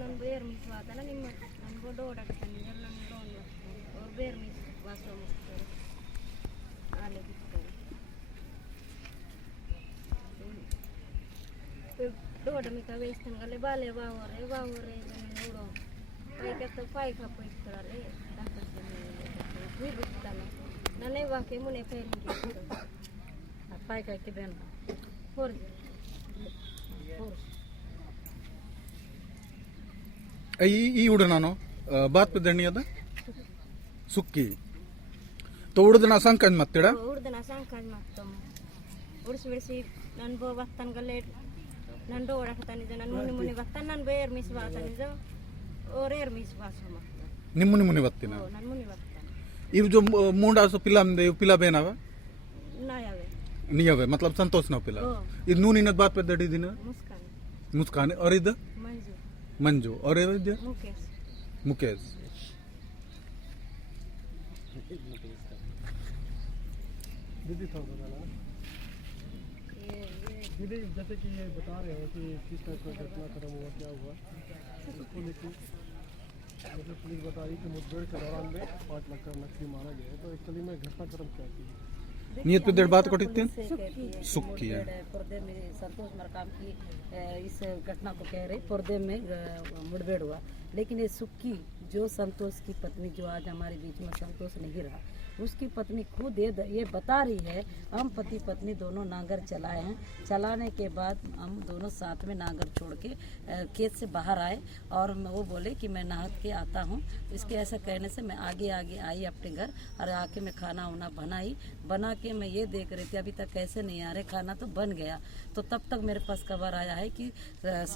ನನ್ನ ಬೇರ್ ಮಿಸ್ ವಾತನ ನಿಮ್ಮ ನನ್ನ ಬೋರ್ಡ್ ಓಡಾಡ್ತಾನೆ ನನ್ನ ಲೋನ್ ಅವ್ರು ಬೇರ್ ಮಿಸ್ ವಾಸ ಮುಗ್ತಾರೆ ಆಲೆ ಬಿಡ್ತಾರೆ डोड में का वेस्टन गले बाले वावरे नूडो पाई के पाई का पोई करे डॉक्टर से भी बुझताना नने वाके मुने फेरी के पाई का के देन फोर ಈ ಉಡನಾನು ಬಾತ್ ಪದಣಿ ಅದ ಸುಕ್ಕಿ तो उड़दना संकज मत्तेड़ा उड़दना संकज मत्तम उड़स बिड़सी नन बो वक्तन गले नन डो ओडकतानि जो नन मुनि मुनि वक्तन नन बेर मिस वातनि जो और एर मिस वासो मत्त निम्मुनि मुनि वत्तिना नन मुनि वक्तन इव जो मुंडा सो पिला बेनावा नायावे नियावे मतलब संतोष ना पिला इ नूनी न बात पे दड़ी दिन मुस्कान मुस्कान और इधर मंजू मंजू और इधर मुकेश मुकेश दीदी था बताना दीदी जैसे कि ये बता रहे हैं कि किस टाइप का घटनाक्रम हुआ क्या हुआ उसको लेकर जैसे पुलिस बता रही कि मुठभेड़ के दौरान में 5 लाख का नकली मारा गया है तो एक्चुअली में घटनाक्रम क्या थी नियत पे देर बात कोटिते सुक्की है पर्दे में संतोष मरकाम की इस घटना को कह रहे पर्दे में मुठभेड़ हुआ लेकिन ये सुक्की जो संतोष की पत्नी जो आज हमारे बीच में संतोष नहीं रहा उसकी पत्नी खुद ये बता रही है हम पति पत्नी दोनों नांगर चलाए हैं चलाने के बाद हम दोनों साथ में नांगर छोड़ के खेत से बाहर आए और वो बोले कि मैं नहा के आता हूँ इसके ऐसा कहने से मैं आगे आई अपने घर और आके मैं खाना वाना बना के मैं ये देख रही थी अभी तक कैसे नहीं आ रहे खाना तो बन गया तो तब तक मेरे पास खबर आया है कि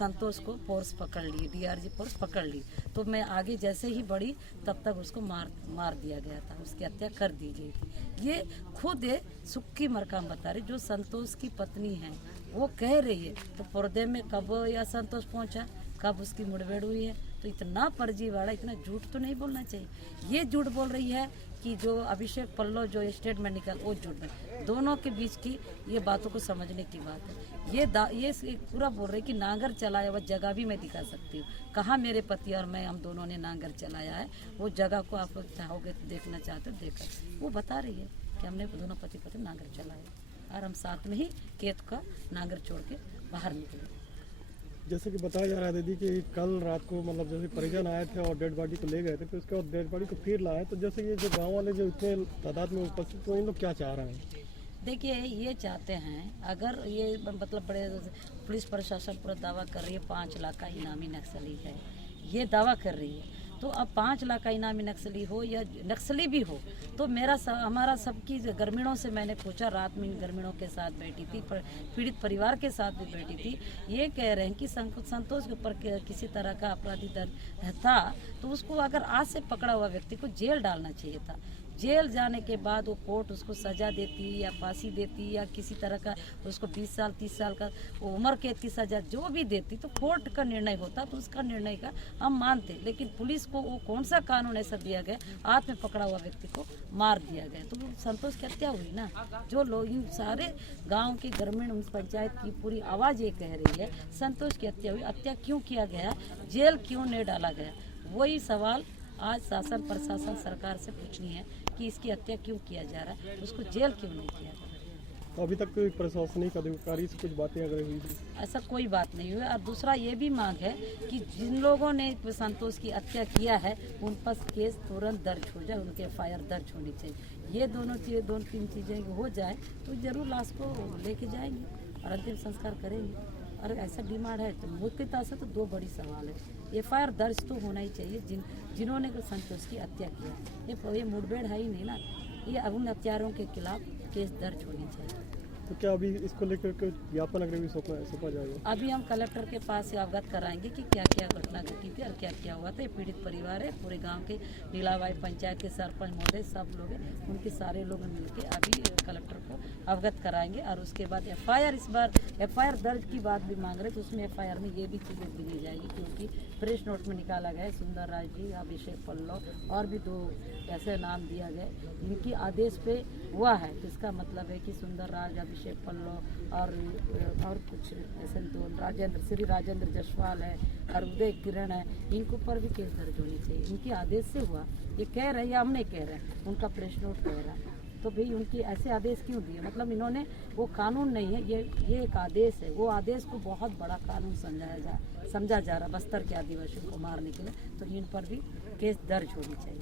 संतोष को फोर्स पकड़ ली DRG फोर्स पकड़ ली तो मैं आगे जैसे ही बढ़ी तब तक उसको मार दिया गया था उसकी हत्या कर दी गई थी ये खुद है सुक्की मरकाम बता रही जो संतोष की पत्नी है वो कह रही है तो पर्दे में कब या संतोष पहुंचा कब उसकी मुठभेड़ हुई है तो इतना फर्जीवाड़ा इतना झूठ तो नहीं बोलना चाहिए ये झूठ बोल रही है कि जो अभिषेक पल्लव जो स्टेटमेंट निकल वो झूठ है दोनों के बीच की ये बातों को समझने की बात है ये पूरा बोल रहे कि नांगर चलाया हुआ जगह भी मैं दिखा सकती हूँ कहाँ मेरे पति और मैं हम दोनों ने नांगर चलाया है वो जगह को आप चाहोगे देखना चाहते हो देखा वो बता रही है कि हमने दोनों पति पत्नी नांगर चलाया और हम साथ में ही खेत का नांगर छोड़ के बाहर निकले जैसे कि बताया जा रहा है दीदी कि कल रात को मतलब जैसे परिजन आए थे और डेड बॉडी को ले गए थे तो उसके बाद डेड बॉडी को फिर लाए तो जैसे ये जो गांव वाले जो इतने तादाद में उपस्थित तो इन लोग क्या चाह रहे हैं देखिए ये चाहते हैं अगर ये मतलब बड़े पुलिस प्रशासन पूरा दावा कर रही है 5 लाख का इनामी नक्सली है ये दावा कर रही है तो अब 5 लाख का इनामी नक्सली हो या नक्सली भी हो तो हमारा सबकी ग्रामीणों से मैंने पूछा रात में ग्रामीणों के साथ बैठी थी पीड़ित परिवार के साथ भी बैठी थी ये कह रहे हैं कि संतोष के ऊपर किसी तरह का आपराधिक दर था तो उसको अगर आज से पकड़ा हुआ व्यक्ति को जेल डालना चाहिए था जेल जाने के बाद वो कोर्ट उसको सजा देती या फांसी देती या किसी तरह का उसको 20 साल 30 साल का उम्र कैद की सजा जो भी देती तो कोर्ट का निर्णय होता तो उसका निर्णय का हम मानते लेकिन पुलिस को वो कौन सा कानून ऐसा दिया गया हाथ में पकड़ा हुआ व्यक्ति को मार दिया गया तो संतोष की हत्या हुई ना जो लोग इन सारे गाँव के ग्रामीण पंचायत की पूरी आवाज़ ये कह रही है संतोष की हत्या हुई हत्या क्यों किया गया जेल क्यों नहीं डाला गया वही सवाल आज शासन प्रशासन सरकार से पूछनी है कि इसकी हत्या क्यों किया जा रहा है उसको जेल क्यों नहीं किया जा रहा तो अभी तक कोई प्रशासनिक अधिकारी से कुछ बातें अगर हुई ऐसा कोई बात नहीं हुआ और दूसरा ये भी मांग है कि जिन लोगों ने संतोष की हत्या किया है उन पर केस तुरंत दर्ज हो जाए उनके FIR दर्ज होनी चाहिए ये दोनों 2-3 चीज़ें हो जाए तो जरूर लाश को लेके जाएंगे और अंतिम संस्कार करेंगे और ऐसा डिमांड है तो मुख्यतः से तो 2 बड़ी सवाल है FIR दर्ज तो होना ही चाहिए जिन्होंने संतोष की हत्या किया ये मुठभेड़ है ही नहीं ना ये उन हत्यारों के खिलाफ केस दर्ज होनी चाहिए तो क्या अभी इसको लेकर के ज्ञापन अगर भी सौंपा जाएगा अभी हम कलेक्टर के पास से अवगत कराएंगे कि क्या क्या घटना घटी थी और क्या क्या हुआ था ये पीड़ित परिवार है पूरे गांव के नीलाबाई पंचायत के सरपंच महोदय सब लोग हैं उनके सारे लोग मिलकर अभी कलेक्टर को अवगत कराएंगे और उसके बाद FIR इस बार FIR दर्ज की बात भी मांग रहे तो उसमें FIR में ये भी चीज़ें गिनी जाएगी क्योंकि प्रेस नोट में निकाला गया है सुंदर राज जी, अभिषेक पल्लव और भी 2 ऐसे नाम दिया गया, इनकी आदेश पे हुआ है। तो इसका मतलब है कि सुंदर राज, अभिषेक पल्लव और कुछ ऐसे 2 राजेंद्र, श्री राजेंद्र जसवाल है और उदय किरण है, इनके ऊपर भी केस दर्ज होनी चाहिए। इनकी आदेश से हुआ, ये कह रहे हैं या हम नहीं कह रहे हैं, उनका प्रेस नोट कह रहा है। तो भाई उनकी ऐसे आदेश क्यों दिए? मतलब इन्होंने, वो कानून नहीं है, ये एक आदेश है। वो आदेश को बहुत बड़ा कानून समझा जा रहा बस्तर के आदिवासियों को मारने के लिए। तो इन पर भी केस दर्ज होनी चाहिए।